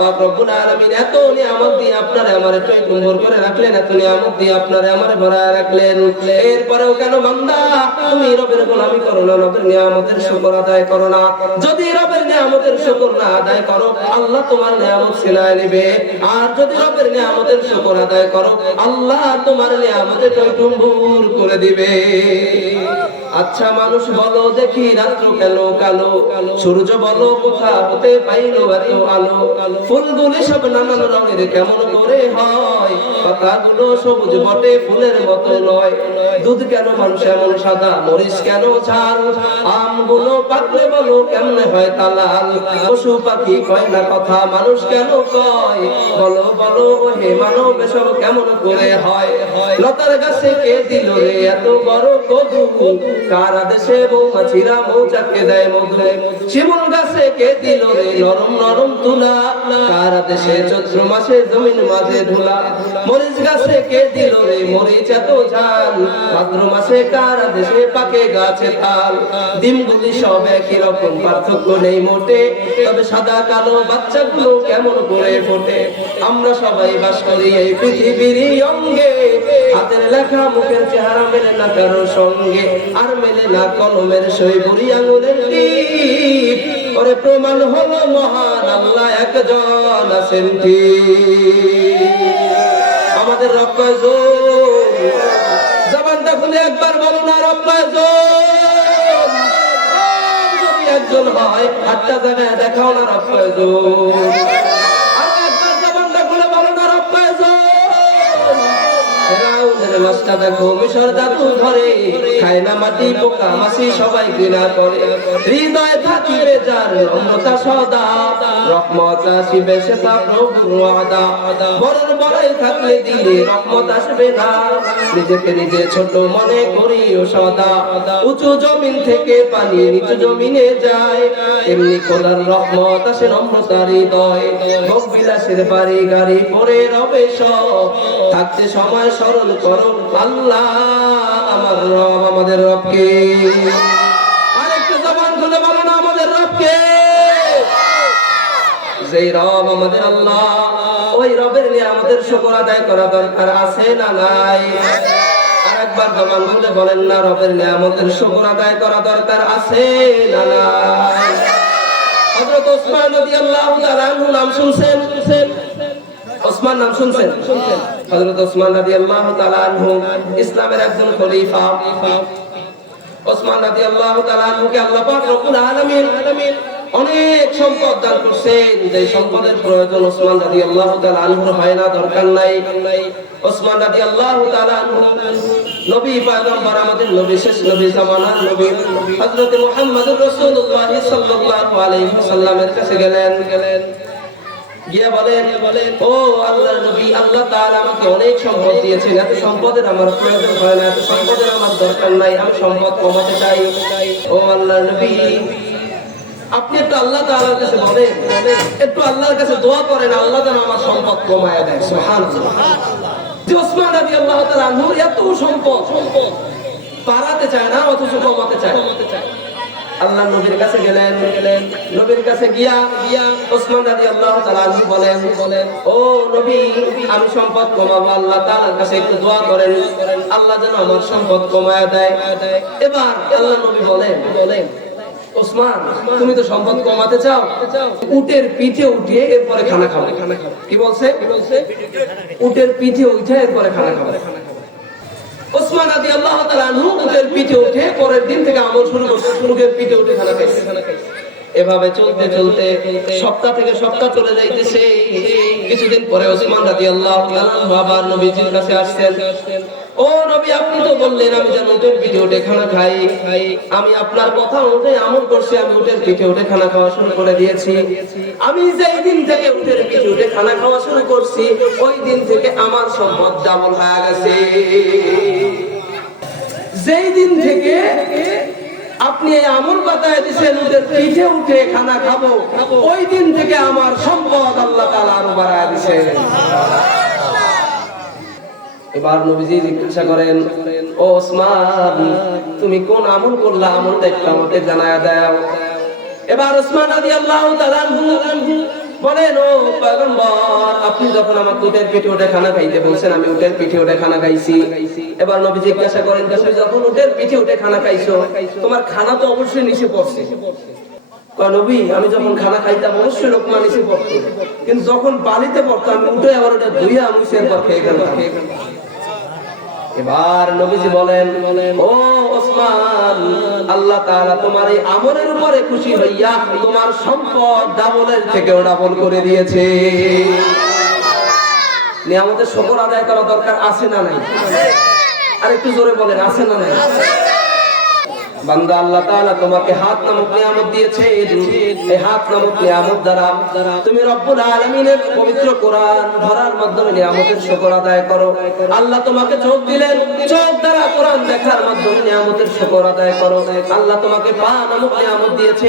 পাক রব্বুল আলামিন এত নিয়ামত দিয়ে আপনারে আমারে টইটুম্বর করে রাখলেন, এত নিয়ামত দিয়ে আপনারে আমারে ভরায় রাখলেন, এরপরেও কেন বান্দা তুমি রবের গোলামি করো না, রবের নিয়ামতের শুকর আদায় করো না? যদি রবের নিয়ামতের শুকর না আদায় করো, আল্লাহ তোমার নিয়ামত ছিনায় নেবে। আর যদি রবের নিয়ামতের শুকর আদায় করো, আল্লাহ তোমার নিয়ামতে টইটুম্বর করে দিবে। আচ্ছা মানুষ বলো দেখি, রাত্র কেন কালো? সূর্য বলো কোথা হতে পাইলো এত আলো? ফুলগুলি সব নানান রঙের কেমন করে হয়? পাতাগুলো সবুজ বটে ফুলের মতো নয়। দুধ কেন মানুষ এমন সাদা, মরিচ কেন ঝাল? আমগুলো পাকলে বলো কেমনে হয় তালাল? পশু পাখি কয় না কথা, মানুষ কেন কয়? বলো বলো হে মানব এসব কেমন করে হয়? লতার গাছে কে দিল রে এত বড় কদু? কার আদেশে মৌমাছিরা মৌচাকে দেয় মধু? শিমুল গাছে কে দিল রে নরম নরম তুলা? কার আদেশে চৈত্র মাসে জমিন মাঝে ধুলা? মরিচ গাছে কে দিল রে মরিচ এত ঝাল? ভাদ্র মাসে কার আদেশে পাকে গাছে তাল? ডিমগুলি সব একই রকম, পার্থক্য নেই মোটে, তবে সাদা কালো বাচ্চাগুলো কেমন করে ফোটে? আমরা সবাই বাস করি এই পৃথিবীর অঙ্গে, হাতের লেখা মুখের চেহারা মেলে না কারো সঙ্গে, আর মেলে না কলমের সই বুড়ি আঙুলের টিপ। ওরে প্রমাণ হলো মহান আল্লাহ একজন আছেন ঠিক। আমাদের রব কয়জন? জবানটা খুলে একবার বলো না, রব কয়জন? যদি একজন হয় আটটা জায়গায় দেখাও না, রব কয়জন? আর একবার জবানটা খুলে বলো না, রব কয়জন? ফেরাউনের লাশটা দেখো মিশর জাদু ধরে, খায় না মাটি পোকা মাছি সবাই ঘৃণা করে। হৃদয় থাকিবে যার নম্রতা সদা, রহমত আসিবে সে তা প্রভুর ওয়াদা। বড়র বড়াই থাকলে দিলে রহমত আসবে না, নিজেকে নিজে ছোট মনে করিও সদা। উঁচু জমিন থেকে পানি নিচু জমিনে যায়, এমনি খোদার রহমত আসে নম্রতার হৃদয়। ভোগ বিলাসের বাড়ি গাড়ি পরে রবে সব, থাকতে সময় স্মরণ করো আল্লাহ আমার রব আমাদের রবকে। আরেকটা জবান খুলে বলো না, আমাদের রবকে। যেই রব আমাদের আল্লাহ, ওই রবের নিয়ামতের শুকর আদায় করা দরকার আছে না নাই? আরেকবার জবান খুলে বলেন না, রবের নিয়ামতের শুকর আদায় করা দরকার আছে না নাই? হযরত ওসমান রাদিয়াল্লাহু তাআলা আনহু নাম শুনছেন? ওসমান নাম শুনছেন? হযরত ওসমান রাদিয়াল্লাহু তাআলা আনহু ইসলামের একজন খলিফা। ওসমান রাদিয়াল্লাহু তাআলা আনহুকে আল্লাহ পাক রব্বুল আলামিন অনেক সম্পদ দান করেছেন। যে সম্পদের প্রয়োজন ওসমান রাদিয়াল্লাহু তাআলা আনহুর হয় না, দরকার নাই। ওসমান রাদিয়াল্লাহু তাআলা আনহু নবী পয়গম্বর, আমাদের নবী, শেষ নবী, জামানার নবী হযরত মুহাম্মদুর রাসূলুল্লাহ সাল্লাল্লাহু আলাইহি ওয়াসাল্লামের কাছে গেলেন। গিয়ে বলেন, ও আল্লাহর নবী, আল্লাহ তাআলা আমাকে অনেক সম্পদ দিয়েছেন, এত সম্পদের আমার প্রয়োজন হয় না, এত সম্পদের আমার দরকার নাই, আমি সম্পদ কমাতে চাই। ও আল্লাহর নবী, আপনি একটু আল্লাহ তাআলার কাছে বলেন, একটু আল্লাহর কাছে দোয়া করেন, আল্লাহ যেন আমার সম্পদ কমায় দেয়। সুবহানাল্লাহ। ওসমান রাদিয়াল্লাহু তাআলা আনহুর এত সম্পদ, বাড়াতে চায় না অথচ কমাতে চায়। আল্লাহ নবীর কাছে গেলেন। নবীর কাছে গিয়া ওসমান রাদিয়াল্লাহু তাআলা আনহু বলেন, ও নবী, আমি সম্পদ কমাবো, আল্লাহ তাআলার কাছে একটু দোয়া করেন, আল্লাহ যেন আমার সম্পদ কমায় দেয়। এবার আল্লাহ নবী বলেন, ওসমান, তুমি তো সম্পদ কমাতে চাও, উটের পিঠে উঠিয়ে এরপরে খানা খাও। কি বলছে? উটের পিঠে উঠে এরপরে খানা খাও। ওসমান রাদিয়াল্লাহু তাআলা আনহু উটের পিঠে উঠে পরের দিন থেকে আমল শুরু করছে, উটের পিঠে উঠে খানা খাইছে। এভাবে চলতে চলতে সপ্তাহ থেকে সপ্তাহ চলে যাইতেছে। কিছুদিন পরে ওসমান রাদিয়াল্লাহু তাআলা আনহু আবার নবীজির কাছে আসছেন। ও নবী, আপনি তো বললেন আমি যেন উটের পিঠে উঠে খানা খাই, আমি আপনার কথা অনুযায়ী আমল করছি, আমি উটের পিঠে উঠে খানা খাওয়া শুরু করে দিয়েছি। আমি যেই দিন থেকে উটের পিঠে উঠে খানা খাওয়া শুরু করছি, ওই দিন থেকে আমার সম্পদ ডাবল হয়ে গেছে। যেই দিন থেকে আপনি এই আমল বাতায় দিচ্ছেন উটের পিঠে উঠে খানা খাবো, ওই দিন থেকে আমার সম্পদ আল্লাহ তাআলা আরো বাড়ায় দিয়েছেন। এবার নবীজি জিজ্ঞাসা করেন, ও ওসমান, তুমি কোন আমল করলা, আমলটা একটু আমাকে জানায়া দাও। এবার ওসমান রাদিয়াল্লাহু তাআলা আনহু বলেন ও পয়গম্বর, আপনি যখন আমাকে উটের পিঠে উঠে খানা খাইতে বলছেন, আমি উটের পিঠে উঠে খানা খাইছি। এবার নবী জিজ্ঞাসা করেন, তুমি যখন উটের পিঠে উঠে খানা খাইছো, তোমার খানা তো অবশ্যই নিচে পড়ছে। নবী, আমি যখন খানা খাইতাম অবশ্যই লোকমা নিচে পড়তো, কিন্তু যখন বালিতে পড়তাম আমি উঠে আবার ওটা ধুইয়া মুছে একবার খেয়ে ফেলতাম। এবার নবীজি বলেন, ও ওসমান, আল্লাহ তাআলা তোমার এই আমলের উপরে খুশি হইয়া তোমার সম্পদ ডাবলের থেকেও ডাবল করে দিয়েছে। নিয়ামতের শুকর আদায় করা দরকার আছে না নাই? আর একটু জোরে বলেন, আছে না নাই? বান্দা, আল্লাহ তাআলা তোমাকে হাত নামক নিয়ামত দিয়েছে। এই হাত নামক নিয়ামত দ্বারা তুমি রব্বুল আলামিনের পবিত্র কোরআন ধরার মাধ্যমে নিয়ামতের শুকর আদায় করো। আল্লাহ তোমাকে চোখ দিলেন, চোখ দ্বারা কোরআন দেখার মাধ্যমে নিয়ামতের শুকর আদায় করো। আল্লাহ তোমাকে পা নামক নিয়ামত দিয়েছে,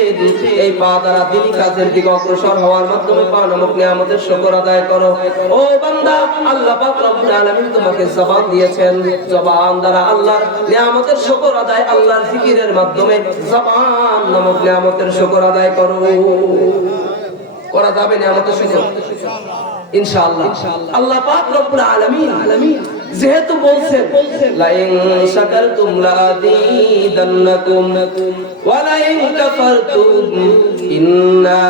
এই পা দ্বারা দ্বীনি কাজের দিকে অগ্রসর হওয়ার মাধ্যমে পা নামক নিয়ামতের শুকর আদায় করো। ও বান্দা, আল্লাহ পাক রব্বুল আলামিন তোমাকে জবান দিয়েছেন, জবান দ্বারা আল্লাহর নিয়ামতের শুকর আদায়, আল্লাহর জিকিরের মাধ্যমে জবান নামক নিয়ামতের শুকর আদায় করো। করা যাবে নিয়ামতের শুকর ইনশাআল্লাহ। আল্লাহ পাক রব্বুল আলামিন যেহেতু বলছেন, লা ইন শাকারতুম লাযীদান্নাকুম ওয়া লা ইন কাফারতুম ইন্না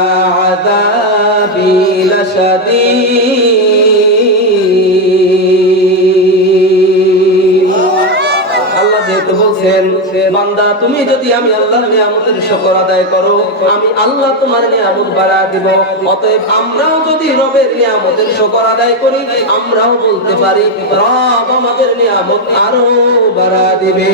আযাবি লাশাদীদ। বলছেন, বান্দা তুমি যদি আমি আল্লাহর নিয়ামতের শুকর আদায় করো, আমি আল্লাহ তোমার নিয়ামত বাড়ায় দিব। অতএব আমরাও যদি রবের নিয়ামতের শুকর আদায় করি, আমরাও বলতে পারি রব আমাদের নিয়ামত আরো বাড়ায় দিবে।